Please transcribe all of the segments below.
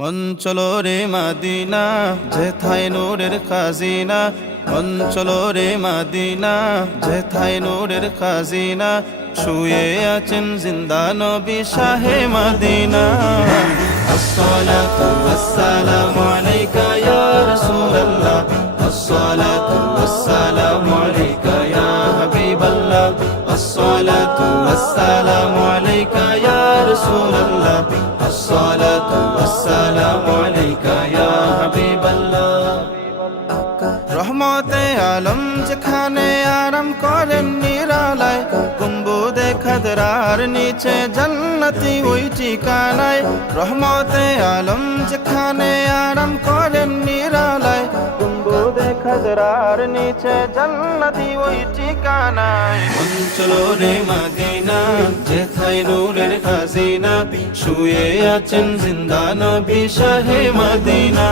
মন চলো রে মাদিনা যেথায় নূরের খাজিনা। মন চলো রে মাদিনা যেথায় নূরের খাজিনা। শুয়ে আছেন জিন্দা নবী শাহে মাদিনা। আসসালাতু ওয়াসসালামু আলাইকা ইয়া রাসূলুল্লাহ। আসসালাতু ওয়াসসালামু আলাইকা ইয়া হাবিবাল্লাহ। আসসালাতু ওয়াসসালামু আলাইকা ইয়া রাসূলুল্লাহ। আসসালাতু রহমতে আলম যেখানে আরাম করেন নিরালায় কুম্বুদে দেখার নিচে জন্নতি ওই ঠিকানায়। রহমতে আলম যেখানে আরাম করেন নিরালায় খাদরার নিচে জান্নাতি ওই ঠিকানায়। চলো রে মাদিনা যেথায় নূরের খাজিনা, শুয়ে আছেন জিন্দা নবী শাহে মদিনা।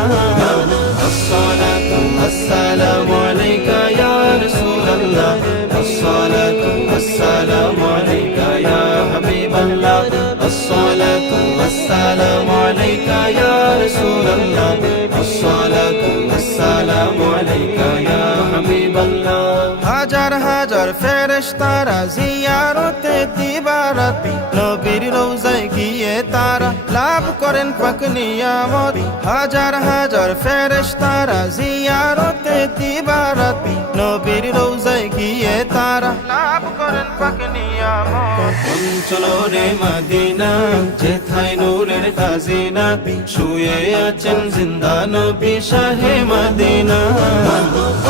আসসালাতু ওয়াসসালামু আলাইকা ইয়া রাসূলুল্লাহ। আসসালাতু ওয়াসসালামু আলাইকা ইয়া হাবিবাল্লাহ। আসসালাতু ওয়াসসালামু আলাইকা ইয়া রাসূলুল্লাহ। হাজার হাজার ফেরেশতারা জিয়ারতে দিবারাত। নবীর রওজায় গিয়ে তারা লাভ করেন পাক নিয়ামত। হাজার হাজার ফেরেশতারা জিয়ারতে দিবারাত। নবীর রওজায় গিয়ে তারা লাভ করেন পাক নিয়ামত। চলো রে মদিনা, যেথায় আমাদের কাজী নবী শুয়ে আছেন জিন্দা নবী শাহে মদিনা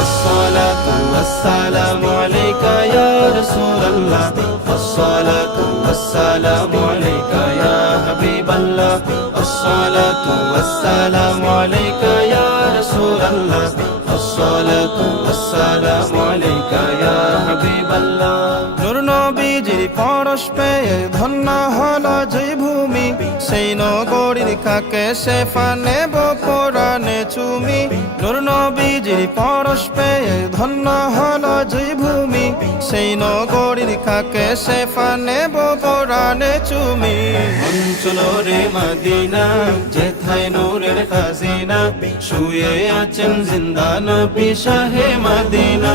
আসসালাতু আসসালামু আলাইকা ইয়া রাসূলুল্লাহ আসসালাতু আসসালামু আলাইকা ইয়া হাবিবাল্লাহ আসসালাতু আসসালামু আলাইকা ইয়া রাসূলুল্লাহ আসসালাতু আসসালামু আলাইকা ইয়া পরশ ধন্য হলো যে ভূমি। সেই নগরীর কাকে সে ফানে বপরানে চুমি। নূর নবীজির পরশ পেয়ে ধন্য হলো যে ভূমি। সেই নগরীর কাকে সে ফানে বপরানে চুমি। অঞ্চল রে মদিনা, যেথায় নূরের খাজিনা। শুয়ে আছেন জিন্দা নবী শাহে মদিনা।